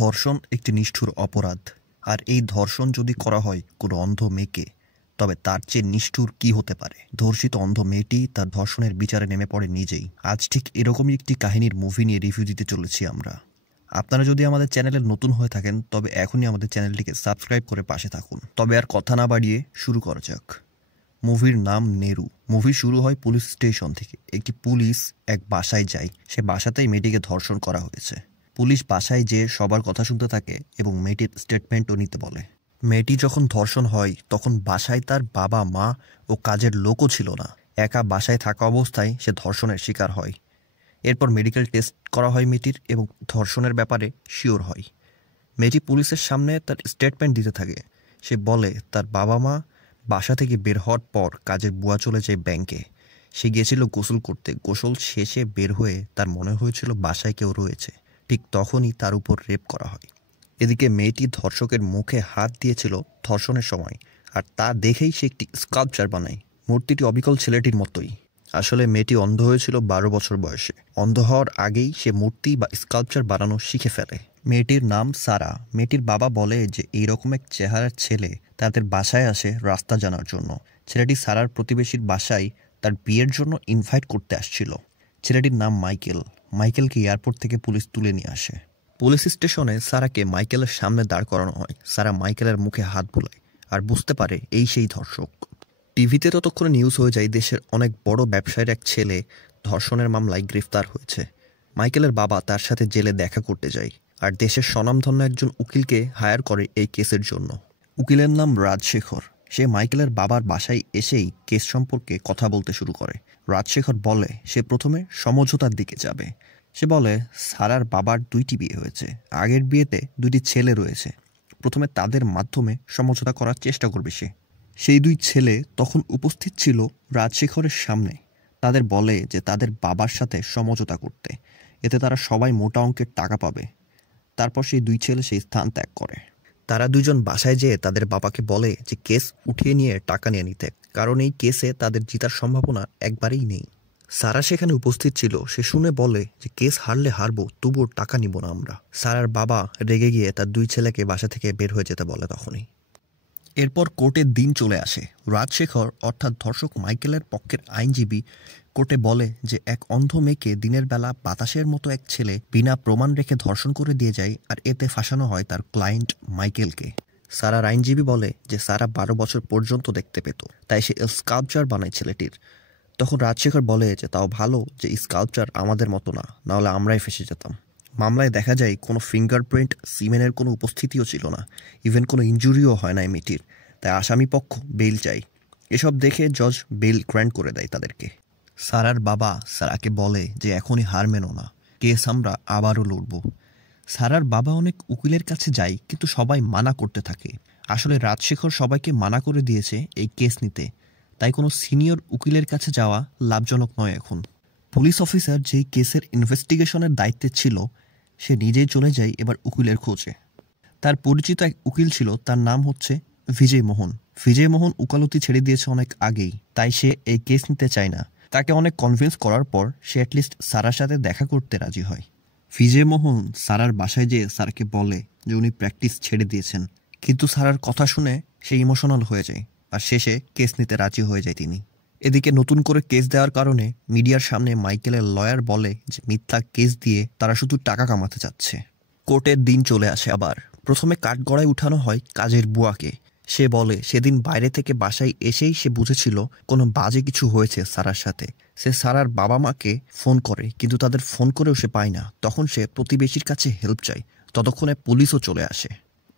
ধর্ষণ একটি নিষ্ঠুর অপরাধ, আর এই ধর্ষণ যদি করা হয় কোনো অন্ধ মেয়েকে, তবে তার চেয়ে নিষ্ঠুর কি হতে পারে। ধর্ষিত অন্ধ মেয়েটি তার ধর্ষণের বিচারে নেমে পড়ে নিজেই। আজ ঠিক এরকমই একটি কাহিনীর মুভি নিয়ে রিভিউ দিতে চলেছি আমরা। আপনারা যদি আমাদের চ্যানেলে নতুন হয়ে থাকেন তবে এখনই আমাদের চ্যানেলটিকে সাবস্ক্রাইব করে পাশে থাকুন। তবে আর কথা না বাড়িয়ে শুরু করা যাক। মুভির নাম নেরু। মুভি শুরু হয় পুলিশ স্টেশন থেকে। একটি পুলিশ এক বাসায় যায়, সে বাসাতেই মেয়েটিকে ধর্ষণ করা হয়েছে। পুলিশ বাসায় যেয়ে সবার কথা শুনতে থাকে এবং মেয়েটির স্টেটমেন্টও নিতে বলে। মেয়েটি যখন ধর্ষণ হয় তখন বাসায় তার বাবা মা ও কাজের লোকও ছিল না। একা বাসায় থাকা অবস্থায় সে ধর্ষণের শিকার হয়। এরপর মেডিকেল টেস্ট করা হয় মেয়েটির এবং ধর্ষণের ব্যাপারে শিওর হয়। মেয়েটি পুলিশের সামনে তার স্টেটমেন্ট দিতে থাকে। সে বলে তার বাবা মা বাসা থেকে বের হওয়ার পর কাজের বুয়া চলে যায় ব্যাংকে। সে গিয়েছিল গোসল করতে। গোসল শেষে বের হয়ে তার মনে হয়েছিল বাসায় কেউ রয়েছে। ঠিক তখনই তার উপর রেপ করা হয়। এদিকে মেয়েটি ধর্ষকের মুখে হাত দিয়েছিল ধর্ষণের সময়, আর তা দেখেই সে একটি স্কাল্পচার বানায়। মূর্তিটি অবিকল ছেলেটির মতোই। আসলে মেয়েটি অন্ধ হয়েছিল 12 বছর বয়সে। অন্ধ হওয়ার আগেই সে মূর্তি বা স্কাল্পচার বানানো শিখে ফেলে। মেয়েটির নাম সারা। মেয়েটির বাবা বলে যে এইরকম এক চেহারার ছেলে তাদের বাসায় আসে রাস্তা জানার জন্য। ছেলেটি সারার প্রতিবেশীর বাসায় তার বিয়ের জন্য ইনভাইট করতে আসছিল। ছেলেটির নাম মাইকেল। মাইকেলকে এয়ারপোর্ট থেকে পুলিশ তুলে নিয়ে আসে। পুলিশ স্টেশনে সারাকে মাইকেলের সামনে দাঁড় করানো হয়। সারা মাইকেলের মুখে হাত বুলায় আর বুঝতে পারে এই সেই ধর্ষক। টিভিতে ততক্ষণে নিউজ হয়ে যায় দেশের অনেক বড় ব্যবসায়ীর এক ছেলে ধর্ষণের মামলায় গ্রেফতার হয়েছে। মাইকেলের বাবা তার সাথে জেলে দেখা করতে যায় আর দেশের স্বনামধন্য একজন উকিলকে হায়ার করে এই কেসের জন্য। উকিলের নাম রাজশেখর। সে মাইকেলের বাবার বাসায় এসেই কেস সম্পর্কে কথা বলতে শুরু করে। রাজশেখর বলে সে প্রথমে সমঝোতার দিকে যাবে। সে বলে সারার বাবার 2টি বিয়ে হয়েছে, আগের বিয়েতে 2টি ছেলে রয়েছে। প্রথমে তাদের মাধ্যমে সমঝোতা করার চেষ্টা করবে সে। সেই 2 ছেলে তখন উপস্থিত ছিল রাজশেখরের সামনে। তাদের বলে যে তাদের বাবার সাথে সমঝোতা করতে, এতে তারা সবাই মোটা অঙ্কের টাকা পাবে। তারপর সেই 2 ছেলে সেই স্থান ত্যাগ করে। তারা 2জন বাসায় যেয়ে তাদের বাবাকে বলে যে কেস উঠিয়ে নিয়ে টাকা নিয়ে নিতে, কারণ এই কেসে তাদের জিতার সম্ভাবনা একবারেই নেই। সারা সেখানে উপস্থিত ছিল। সে শুনে বলে যে কেস হারলে হারবো, তবুও টাকা নিব না আমরা। সারার বাবা রেগে গিয়ে তার 2 ছেলেকে বাসা থেকে বের হয়ে যেতে বলে তখনই। এরপর কোর্টের দিন চলে আসে। রাজশেখর অর্থাৎ ধর্ষক মাইকেলের পক্ষের আইনজীবী কোর্টে বলে যে এক অন্ধ মেয়েকে দিনের বেলা বাতাসের মতো এক ছেলে বিনা প্রমাণ রেখে ধর্ষণ করে দিয়ে যায়, আর এতে ফাঁসানো হয় তার ক্লায়েন্ট মাইকেলকে। সারার আইনজীবী বলে যে সারা 12 বছর পর্যন্ত দেখতে পেত, তাই সে স্কাল্পচার বানায় ছেলেটির। তখন রাজশেখর বলে যে তাও ভালো যে স্কাল্পচার আমাদের মতো না, নাহলে আমরাই ফেসে যেতাম। মামলায় দেখা যায় কোনো ফিঙ্গারপ্রিন্ট, সিমেনের কোনো উপস্থিতিও ছিল না, ইভেন কোনো ইনজুরিও হয় না মেয়েটির। তাই আসামি পক্ষ বেইল চাই। এসব দেখে জজ বেইল গ্র্যান্ট করে দেয় তাদেরকে। সারার বাবা সারাকে বলে যে এখনই হার মেনো না, কেস আমরা আবারও লড়ব। সারার বাবা অনেক উকিলের কাছে যায়, কিন্তু সবাই মানা করতে থাকে। আসলে রাজশেখর সবাইকে মানা করে দিয়েছে এই কেস নিতে, তাই কোনো সিনিয়র উকিলের কাছে যাওয়া লাভজনক নয় এখন। পুলিশ অফিসার যেই কেসের ইনভেস্টিগেশনের দায়িত্বে ছিল সে নিজেই চলে যায় এবার উকিলের খোঁজে। তার পরিচিত এক উকিল ছিল, তার নাম হচ্ছে বিজয় মোহন। বিজয় মোহন উকালতি ছেড়ে দিয়েছে অনেক আগেই, তাই সে এই কেস নিতে চায় না। তাকে অনেক কনভিন্স করার পর সে অ্যাটলিস্ট সারার সাথে দেখা করতে রাজি হয়। বিজয় মোহন সারার বাসায় যেয়ে সারাকে বলে যে উনি প্র্যাকটিস ছেড়ে দিয়েছেন, কিন্তু সারার কথা শুনে সে ইমোশনাল হয়ে যায় আর শেষে কেস নিতে রাজি হয়ে যায় তিনি। এদিকে নতুন করে কেস দেওয়ার কারণে মিডিয়ার সামনে মাইকেলের লয়ার বলে যে মিথ্যা কেস দিয়ে তারা শুধু টাকা কামাতে চাচ্ছে। কোর্টের দিন চলে আসে আবার। প্রথমে কাঠগড়ায় উঠানো হয় কাজের বুয়াকে। সে বলে সেদিন বাইরে থেকে বাসায় এসেই সে বুঝেছিল কোনো বাজে কিছু হয়েছে সারার সাথে। সে সারার বাবা মাকে ফোন করে, কিন্তু তাদের ফোন করেও সে পায় না। তখন সে প্রতিবেশীর কাছে হেল্প চায়, ততক্ষণে পুলিশও চলে আসে।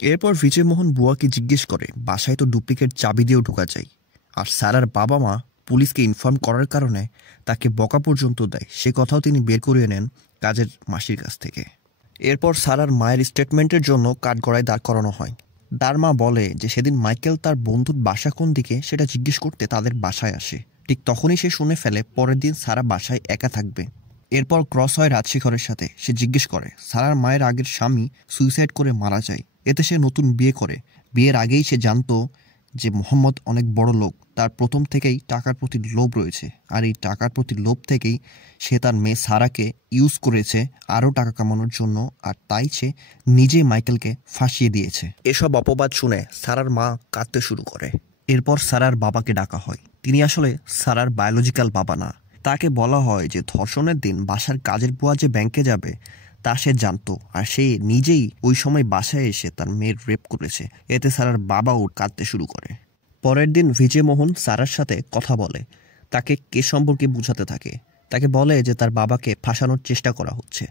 এরপর বিজয় মোহন বুয়াকে জিজ্ঞেস করে বাসায় তো ডুপ্লিকেট চাবি দিয়েও ঢোকা যায়, আর সারার বাবা মা পুলিশকে ইনফর্ম করার কারণে তাকে বকা পর্যন্ত দেয়। সে কথাও তিনি বের করিয়ে নেন কাজের মাসির কাছ থেকে। এরপর সারার মায়ের স্টেটমেন্টের জন্য কাঠগড়ায় দাঁড় করানো হয়। তার মা বলে যে সেদিন মাইকেল তার বন্ধুর বাসা কোন দিকে সেটা জিজ্ঞেস করতে তাদের বাসায় আসে। ঠিক তখনই সে শুনে ফেলে পরের দিন সারা বাসায় একা থাকবে। এরপর ক্রস হয় রাজশেখরের সাথে। সে জিজ্ঞেস করে সারার মায়ের আগের স্বামী সুইসাইড করে মারা যায়, এতে সে নতুন বিয়ে করে। বিয়ের আগেই সে জানতো যে মোহাম্মদ অনেক বড় লোক, তার প্রথম থেকেই টাকার প্রতি লোভ রয়েছে, আর এই টাকার প্রতি লোভ থেকেই সে তার মেয়ে সারাকে ইউজ করেছে আরও টাকা কামানোর জন্য, আর তাই সে নিজেই মাইকেলকে ফাঁসিয়ে দিয়েছে। এসব অপবাদ শুনে সারার মা কাঁদতে শুরু করে। এরপর সারার বাবাকে ডাকা হয়। তিনি আসলে সারার বায়োলজিক্যাল বাবা না। তাকে বলা হয় যে ধর্ষণের দিন বাসার কাজের বুয়া যে ব্যাংকে যাবে তা সে জানতো, আর সে নিজেই ওই সময় বাসায় এসে তার মেয়ের রেপ করেছে। এতে সারার বাবাও কাঁদতে শুরু করে। পরের দিন বিজয় মোহন সারার সাথে কথা বলে, তাকে কেস সম্পর্কে বুঝাতে থাকে। তাকে বলে যে তার বাবাকে ফাঁসানোর চেষ্টা করা হচ্ছে,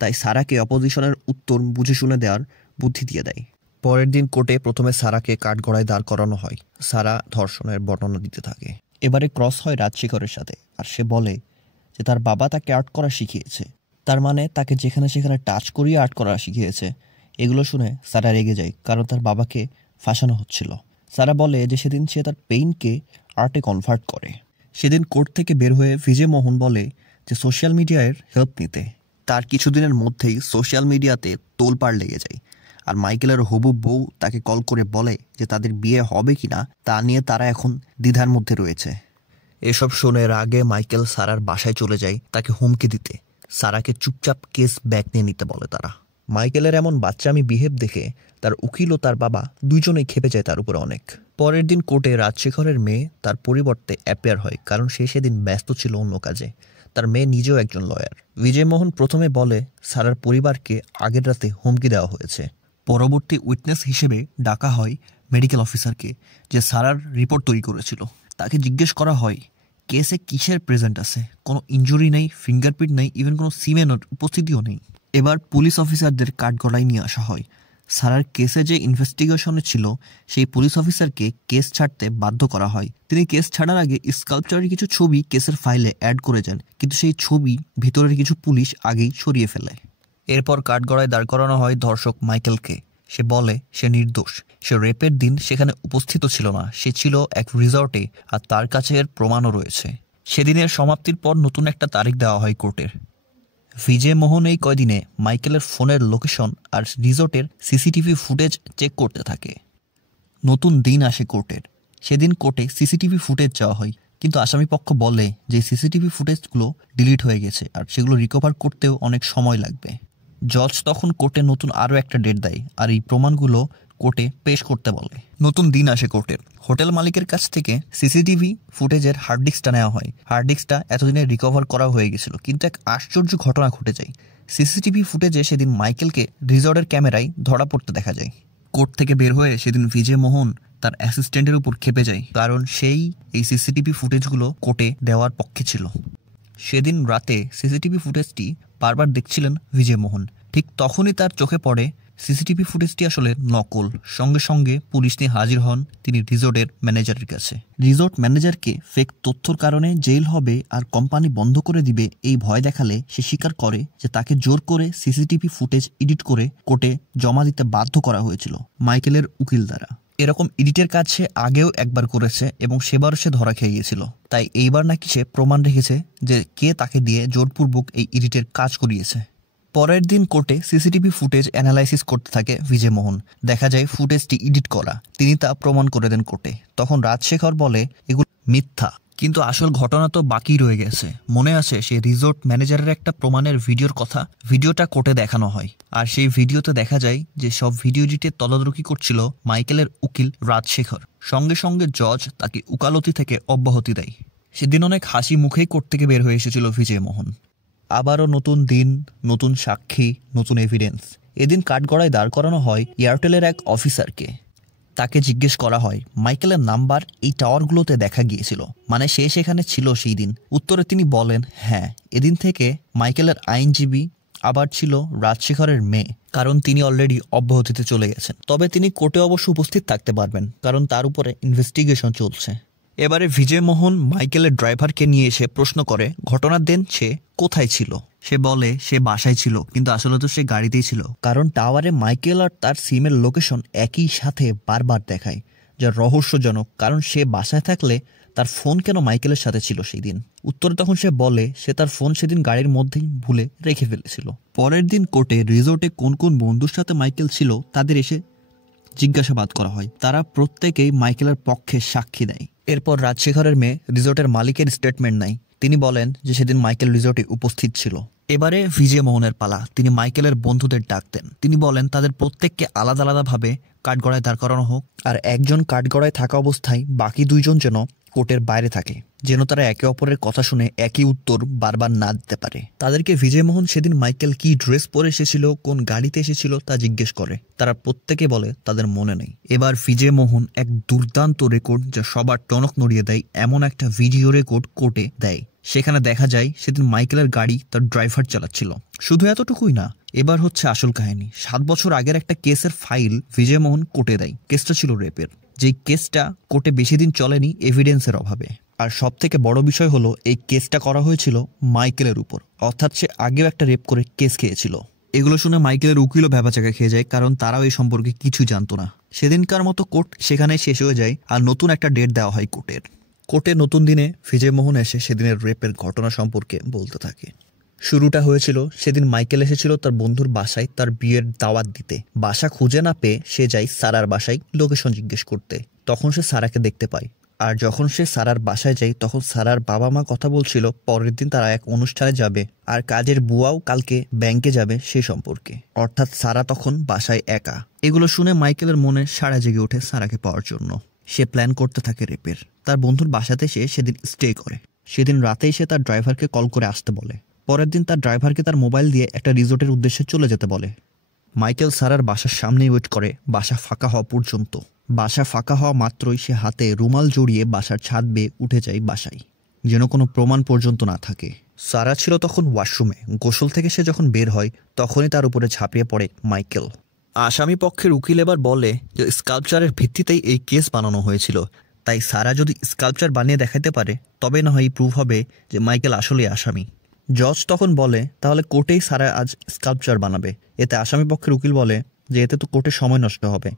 তাই সারাকে অপোজিশনের উত্তর বুঝে শুনে দেওয়ার বুদ্ধি দিয়ে দেয়। পরের দিন কোর্টে প্রথমে সারাকে কাঠগড়ায় দাঁড় করানো হয়। সারা ধর্ষণের বর্ণনা দিতে থাকে। এবারে ক্রস হয় রাজশেখরের সাথে, আর সে বলে যে তার বাবা তাকে আর্ট করা শিখিয়েছে, তার মানে তাকে যেখানে সেখানে টাচ করিয়ে আর্ট করা শিখিয়েছে। এগুলো শুনে সারা রেগে যায়, কারণ তার বাবাকে ফাঁসানো হচ্ছিল। সারা বলে যে সেদিন সে তার পেইনকে আর্টে কনভার্ট করে। সেদিন কোর্ট থেকে বের হয়ে বিজয় মোহন বলে যে সোশ্যাল মিডিয়ার হেল্প নিতে। তার কিছুদিনের মধ্যেই সোশ্যাল মিডিয়াতে তোলপাড় লেগে যায়, আর মাইকেলের হবু বউ তাকে কল করে বলে যে তাদের বিয়ে হবে কিনা তা নিয়ে তারা এখন দ্বিধার মধ্যে রয়েছে। এসব শুনে রাগে মাইকেল সারার বাসায় চলে যায় তাকে হুমকি দিতে। সারাকে চুপচাপ কেস ব্যাক নিয়ে নিতে বলে তারা। মাইকেলের এমন বাচ্চামি বিহেভ দেখে তার উকিল ও তার বাবা দুইজনেই খেপে যায় তার উপরে অনেক। পরের দিন কোর্টে রাজশেখরের মেয়ে তার পরিবর্তে অ্যাপিয়ার হয়, কারণ সে সেদিন ব্যস্ত ছিল অন্য কাজে। তার মেয়ে নিজেও একজন লয়ার। বিজয় মোহন প্রথমে বলে সারার পরিবারকে আগের রাতে হুমকি দেওয়া হয়েছে। পরবর্তী উইটনেস হিসেবে ডাকা হয় মেডিকেল অফিসারকে, যে সারার রিপোর্ট তৈরি করেছিল। তাকে জিজ্ঞেস করা হয় কেসে কিসের প্রেজেন্ট আছে। কোনো ইনজুরি নেই, ফিঙ্গারপ্রিন্ট নেই, ইভেন কোনো সিমেনের উপস্থিতিও নেই। এবার পুলিশ অফিসারদের কাঠগড়ায় নিয়ে আসা হয়। সারার কেসে যে ইনভেস্টিগেশনে ছিল সেই পুলিশ অফিসারকে কেস ছাড়তে বাধ্য করা হয়। তিনি কেস ছাড়ার আগে স্কাল্পচারের কিছু ছবি কেসের ফাইলে অ্যাড করে যান, কিন্তু সেই ছবি ভিতরের কিছু পুলিশ আগেই সরিয়ে ফেলে। এরপর কাঠগড়ায় দাঁড় করানো হয় ধর্ষক মাইকেলকে। সে বলে সে নির্দোষ, সে রেপের দিন সেখানে উপস্থিত ছিল না, সে ছিল এক রিসর্টে, আর তার কাছে এর প্রমাণও রয়েছে। সেদিনের সমাপ্তির পর নতুন একটা তারিখ দেওয়া হয় কোর্টের। বিজয় মোহন এই কয়দিনে মাইকেলের ফোনের লোকেশন আর রিসর্টের সিসিটিভি ফুটেজ চেক করতে থাকে। নতুন দিন আসে কোর্টের। সেদিন কোর্টে সিসিটিভি ফুটেজ চাওয়া হয়, কিন্তু আসামিপক্ষ বলে যে সিসিটিভি ফুটেজগুলো ডিলিট হয়ে গেছে আর সেগুলো রিকভার করতেও অনেক সময় লাগবে। জজ তখন কোর্টে নতুন আরও একটা ডেট দেয়, আর এই প্রমাণগুলো কোর্টে পেশ করতে বলে। নতুন দিন আসে কোর্টের। হোটেল মালিকের কাছ থেকে সিসিটিভি ফুটেজের হার্ড ডিস্কটা নেওয়া হয়। হার্ড ডিস্কটা এতদিনে রিকভার করা হয়ে গেছিল, কিন্তু এক আশ্চর্য ঘটনা ঘটে যায়। সিসিটিভি ফুটেজে সেদিন মাইকেলকে রিসর্টের ক্যামেরায় ধরা পড়তে দেখা যায়। কোর্ট থেকে বের হয়ে সেদিন বিজয় মোহন তার অ্যাসিস্ট্যান্টের উপর ক্ষেপে যায়, কারণ সেই এই সিসিটিভি ফুটেজগুলো কোর্টে দেওয়ার পক্ষে ছিল। সেদিন রাতে সিসিটিভি ফুটেজটি বারবার দেখছিলেন বিজয় মোহন। ঠিক তখনই তার চোখে পড়ে সিসিটিভি ফুটেজটি আসলে নকল। সঙ্গে সঙ্গে পুলিশ নিয়ে হাজির হন তিনি রিসোর্টের ম্যানেজারের কাছে। রিসোর্ট ম্যানেজারকে ফেক তথ্যর কারণে জেল হবে আর কোম্পানি বন্ধ করে দিবে এই ভয় দেখালে সে স্বীকার করে যে তাকে জোর করে সিসিটিভি ফুটেজ এডিট করে কোর্টে জমা দিতে বাধ্য করা হয়েছিল মাইকেলের উকিল দ্বারা। এরকম এডিটের কাজ সে আগেও একবার করেছে এবং সেবারও সে ধরা খেয়ে গিয়েছিল। তাই এইবার নাকি সে প্রমাণ রেখেছে যে কে তাকে দিয়ে জোরপূর্বক এই এডিটের কাজ করিয়েছে। পরের দিন কোর্টে সিসিটিভি ফুটেজ অ্যানালাইসিস করতে থাকে বিজয় মোহন। দেখা যায় ফুটেজটি এডিট করা। তিনি তা প্রমাণ করে দেন কোর্টে। তখন রাজশেখর বলে এগুলো মিথ্যা, কিন্তু আসল ঘটনা তো বাকি রয়ে গেছে। মনে আছে সেই রিসোর্ট ম্যানেজারের একটা প্রমাণের ভিডিওর কথা? ভিডিওটা কোর্টে দেখানো হয়, আর সেই ভিডিওতে দেখা যায় যে সব ভিডিও এডিটের তদারকি করছিল মাইকেলের উকিল রাজশেখর। সঙ্গে সঙ্গে জজ তাকে উকালতি থেকে অব্যাহতি দেয়। সেদিন অনেক হাসি মুখেই কোর্ট থেকে বের হয়ে এসেছিল বিজয় মোহন। আবারও নতুন দিন, নতুন সাক্ষী, নতুন এভিডেন্স। এদিন কাঠগড়ায় দাঁড় করানো হয় এয়ারটেলের এক অফিসারকে। তাকে জিজ্ঞেস করা হয় মাইকেলের নাম্বার এই টাওয়ারগুলোতে দেখা গিয়েছিল, মানে সে সেখানে ছিল সেই দিন? উত্তরে তিনি বলেন হ্যাঁ, এদিন থেকে মাইকেলের আইনজীবী আবার ছিল রাজশেখরের মেয়ে, কারণ তিনি অলরেডি অব্যাহতিতে চলে গেছেন। তবে তিনি কোর্টে অবশ্য উপস্থিত থাকতে পারবেন, কারণ তার উপরে ইনভেস্টিগেশন চলছে। এবারে বিজয় মোহন মাইকেলের ড্রাইভারকে নিয়ে এসে প্রশ্ন করে ঘটনার দিন সে কোথায় ছিল। সে বলে সে বাসায় ছিল, কিন্তু আসলে তো সে গাড়িতেই ছিল, কারণ টাওয়ারে মাইকেল আর তার সিমের লোকেশন একই সাথে বারবার দেখায়, যা রহস্যজনক। কারণ সে বাসায় থাকলে তার ফোন কেন মাইকেলের সাথে ছিল সেই দিন? উত্তরে তখন সে বলে সে তার ফোন সেদিন গাড়ির মধ্যেই ভুলে রেখে ফেলেছিল। পরের দিন কোর্টে রিসোর্টে কোন কোন বন্ধুর সাথে মাইকেল ছিল তাদের এসে জিজ্ঞাসাবাদ করা হয়। তারা প্রত্যেকেই মাইকেলের পক্ষে সাক্ষী দেয়। এরপর রাজশেখরের মেয়ে রিসোর্টের মালিকের স্টেটমেন্ট নেয়। তিনি বলেন যে সেদিন মাইকেল রিসোর্টে উপস্থিত ছিল। এবারে ভিজে মোহনের পালা। তিনি মাইকেলের বন্ধুদের ডাক দেন। তিনি বলেন তাদের প্রত্যেককে আলাদা আলাদাভাবে কাঠগড়ায় দাঁড় করানো হোক, আর একজন কাঠগড়ায় থাকা অবস্থায় বাকি দুইজন যেন কোর্টের বাইরে থাকে, যেন তারা একে অপরের কথা শুনে একই উত্তর বারবার না দিতে পারে। তাদেরকে বিজয় মোহন সেদিন মাইকেল কি ড্রেস পরে এসেছিল, কোন গাড়িতে এসেছিল তা জিজ্ঞেস করে। তারা প্রত্যেকে বলে তাদের মনে নেই। এবার বিজয় মোহন এক দুর্দান্ত রেকর্ড, যা সবার টনক নড়িয়ে দেয়, এমন একটা ভিডিও রেকর্ড কোর্টে দেয়। সেখানে দেখা যায় সেদিন মাইকেলের গাড়ি তার ড্রাইভার চালাচ্ছিল। শুধু এতটুকুই না, এবার হচ্ছে আসল কাহিনী। 7 বছর আগের একটা কেসের ফাইল বিজয় মোহন কোর্টে দেয়। কেসটা ছিল রেপের। যেই কেসটা কোর্টে বেশি দিন চলেনি এভিডেন্সের অভাবে। আর সব থেকে বড় বিষয় হলো এই কেসটা করা হয়েছিল মাইকেলের উপর, অর্থাৎ সে আগেও একটা রেপ করে কেস খেয়েছিল। এগুলো শুনে মাইকেলের উকিলও ভ্যাবাচাকা খেয়ে যায়, কারণ তারাও এই সম্পর্কে কিছু জানতো না। সেদিনকার মতো কোর্ট সেখানে শেষ হয়ে যায়, আর নতুন একটা ডেট দেওয়া হয় কোর্টের। কোর্টে নতুন দিনে বিজয় মোহন এসে সেদিনের রেপের ঘটনা সম্পর্কে বলতে থাকে। শুরুটা হয়েছিল সেদিন মাইকেল এসেছিল তার বন্ধুর বাসায় তার বিয়ের দাওয়াত দিতে। বাসা খুঁজে না পেয়ে সে যায় সারার বাসায় লোকেশন জিজ্ঞেস করতে। তখন সে সারাকে দেখতে পায়। আর যখন সে সারার বাসায় যায় তখন সারার বাবা মা কথা বলছিল পরের দিন তারা এক অনুষ্ঠানে যাবে, আর কাজের বুয়াও কালকে ব্যাংকে যাবে সে সম্পর্কে। অর্থাৎ সারা তখন বাসায় একা। এগুলো শুনে মাইকেলের মনে সাড়া জেগে ওঠে সারাকে পাওয়ার জন্য। সে প্ল্যান করতে থাকে রেপের। তার বন্ধুর বাসাতে সে সেদিন স্টে করে। সেদিন রাতেই সে তার ড্রাইভারকে কল করে আসতে বলে। পরের দিন তার ড্রাইভারকে তার মোবাইল দিয়ে একটা রিসোর্টের উদ্দেশ্যে চলে যেতে বলে। মাইকেল সারার বাসার সামনেই ওয়েট করে বাসা ফাঁকা হওয়া পর্যন্ত। বাসা ফাঁকা হওয়া মাত্রই সে হাতে রুমাল জড়িয়ে বাসার ছাদ বেয়ে উঠে যায় বাসায়, যেন কোনো প্রমাণ পর্যন্ত না থাকে। সারা ছিল তখন ওয়াশরুমে। গোসল থেকে সে যখন বের হয় তখনই তার উপরে ঝাঁপিয়ে পড়ে মাইকেল। আসামি পক্ষের উকিল এবার বলে যে স্কাল্পচারের ভিত্তিতেই এই কেস বানানো হয়েছিল, তাই সারা যদি স্কাল্পচার বানিয়ে দেখাতে পারে তবে না হয় প্রুভ হবে যে মাইকেল আসলে আসামি। জজ তখন বলে তাহলে কোর্টেই সারা আজ স্কাল্পচার বানাবে। এতে আসামি পক্ষের উকিল বলে যে এতে তো কোর্টে সময় নষ্ট হবে।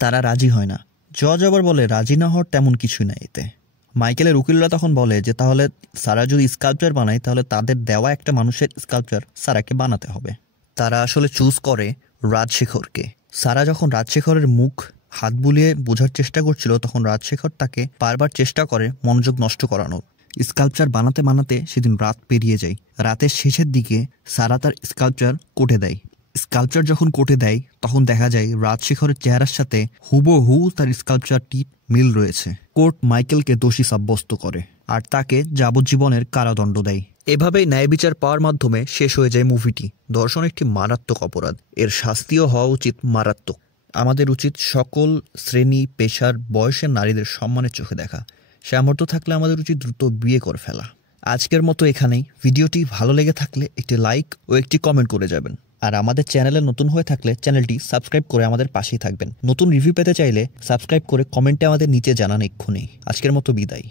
তারা রাজি হয় না। জজ আবার বলে রাজি না হওয়ার তেমন কিছুই না এতে। মাইকেলের উকিলরা তখন বলে যে তাহলে সারা যদি স্কাল্পচার বানায় তাহলে তাদের দেওয়া একটা মানুষের স্কাল্পচার সারাকে বানাতে হবে। তারা আসলে চুজ করে রাজশেখরকে। সারা যখন রাজশেখরের মুখ হাত বুলিয়ে বোঝার চেষ্টা করছিল তখন রাজশেখর তাকে বারবার চেষ্টা করে মনোযোগ নষ্ট করানোর। স্কাল্পচার বানাতে বানাতে সেদিন রাত পেরিয়ে যায়। রাতের শেষের দিকে সারা তার স্কাল্পচার কোটে দেয়। স্কাল্পচার যখন কোটে দেয় তখন দেখা যায় রাজশেখরের চেহারার সাথে হুবহু তার স্কাল্পচারটি মিল রয়েছে। কোর্ট মাইকেলকে দোষী সাব্যস্ত করে আর তাকে যাবজ্জীবনের কারাদণ্ড দেয়। এভাবেই ন্যায় বিচার পাওয়ার মাধ্যমে শেষ হয়ে যায় মুভিটি। ধর্ষণ একটি মারাত্মক অপরাধ, এর শাস্তিও হওয়া উচিত মারাত্মক। আমাদের উচিত সকল শ্রেণী, পেশার, বয়সের নারীদের সম্মানের চোখে দেখা। সামর্থ্য থাকলে আমাদের উচিত দ্রুত বিয়ে করে ফেলা। আজকের মতো এখানেই। ভিডিওটি ভালো লেগে থাকলে একটি লাইক ও একটি কমেন্ট করে যাবেন। আর আমাদের চ্যানেলে নতুন হয়ে থাকলে চ্যানেলটি সাবস্ক্রাইব করে আমাদের পাশেই থাকবেন। নতুন রিভিউ পেতে চাইলে সাবস্ক্রাইব করে কমেন্টে আমাদের নিচে জানান এক্ষুনি। আজকের মতো বিদায়।